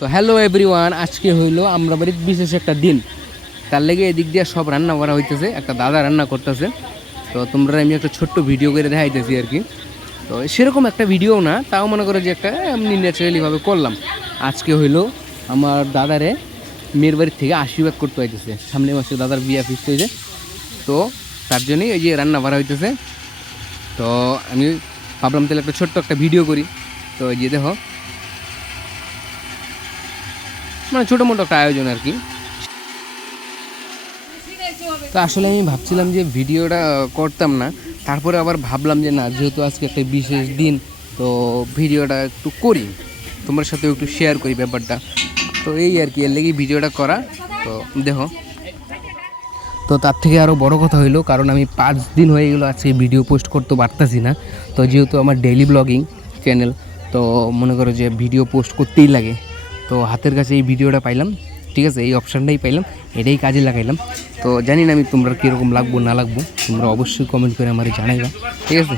তো hello everyone আজকে হইল আমরা বাড়ির বিশেষ একটা দিন। তার লেগে এদিক দিয়ে সব রান্না করা হইতেছে, একটা দাদা রান্না করতেছে। তো তোমরা আমি একটা ছোট্ট ভিডিও করে দেখাইতেছি আর কি। তো সেরকম একটা ভিডিও না, তাও মনে করো যে একটা এমনি ন্যাচারালিভাবে করলাম। আজকে হইল আমার দাদারে মেয়ের বাড়ির থেকে আশীর্বাদ করতে হইতেছে। সামনে মাসে দাদার বিয়া ফিস্ট হয়েছে তো তার জন্যই এই যে রান্না করা হইতেছে। তো আমি ভাবলাম তাহলে একটা ছোট্ট একটা ভিডিও করি। তো এই যে দেখো মানে ছোটো মোটো একটা আয়োজন আর কি। তো আসলে আমি ভাবছিলাম যে ভিডিওটা করতাম না, তারপরে আবার ভাবলাম যে না, যেহেতু আজকে একটা বিশেষ দিন, তো ভিডিওটা একটু করি, তোমার সাথে একটু শেয়ার করি ব্যাপারটা। তো এই আর কি, এর লেগেই ভিডিওটা করা, তো দেখো। তো তার থেকে আরও বড় কথা হইল, কারণ আমি পাঁচ দিন হয়ে গেলো আজকে ভিডিও পোস্ট করতে পারতাছি না। তো যেহেতু আমার ডেইলি ব্লগিং চ্যানেল তো মনে করো যে ভিডিও পোস্ট করতেই লাগে। তো হাতের কাছে এই ভিডিওটা পাইলাম ঠিক আছে? এই অপশানটাই পাইলাম এটাই কাজে লাগাইলাম। তো জানি না আমি তোমরা কীরকম লাগবো না লাগবো তোমরা অবশ্যই কমেন্ট করে আমার জানাইবা ঠিক আছে?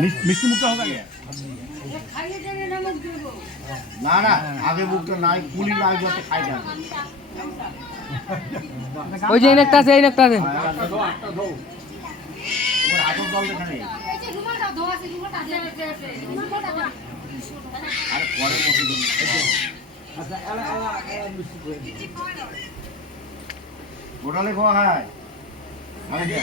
মিষ্টি মুখটা হবে না না আগে বুকটা নাই কুলি নাই যাতে খাই যাবে ওই যে একটা আছে এই একটা আছে। ওর আগের দল এখানে আর পরে বসে দিন গোটালে খাওয়া হয়। আগে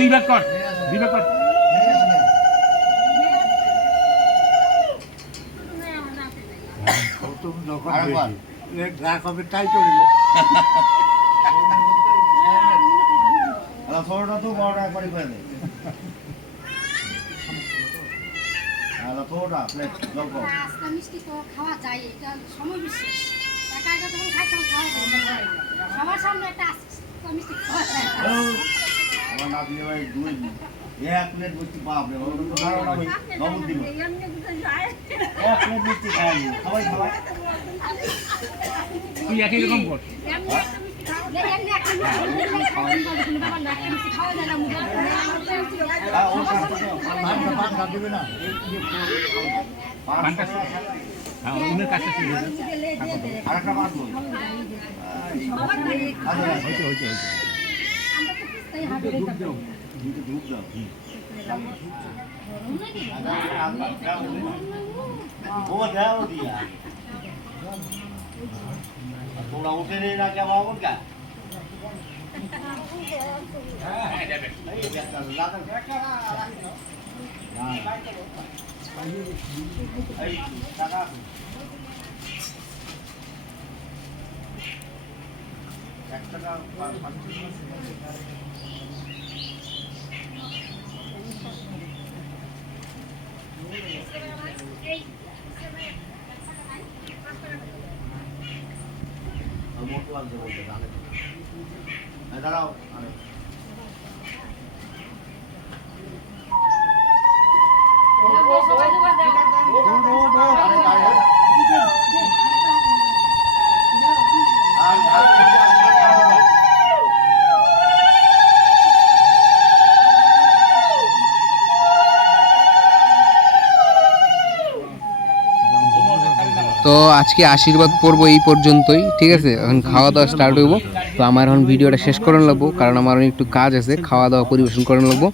দুই ভাগ কর দুই ভাগ কর আরেকবার। আলা, ছোটটা তো বড়টা একবারই করে দে ছোটটা, প্লেট, জল কর। মিষ্টি তো খাওয়া যায় এটা সময় বিশেষ একা একা যখন খাই তখন খাওয়া যায় সবার সামনে একটা আস্তে মিষ্টি খাওয়া যায়। আমার নাতনি ভাই দুই এক প্লেট মিষ্টি বাপ রে তো ভাই, লবণ। এক প্লেট মিষ্টি সবাই তুই একই রকম কর। হ্যাঁ? হ্যাঁ হয়ে আরেকটা কই? আচ্ছা, হয়েছে হয়েছে হয়েছে তাই হাতে রেখে দাও। দুটো ধূপ দাও। ও দাও দিয়া তোমরা উঠে নেই না কেমন আমন কা এই একটা লাগান এই টাকা এক টাকা পাঁচ মোটো লাগছে হ্যাঁ দাঁড়াও আরে। তো আজকে আশীর্বাদ পর্ব এই পর্যন্তই, ঠিক আছে? এখন খাওয়া দাওয়া স্টার্ট হইব। তো আমার এখন ভিডিওটা শেষ করানো লাগবো, কারণ আমার একটু কাজ আছে খাওয়া দাওয়া পরিবেশন করানো লাগবো।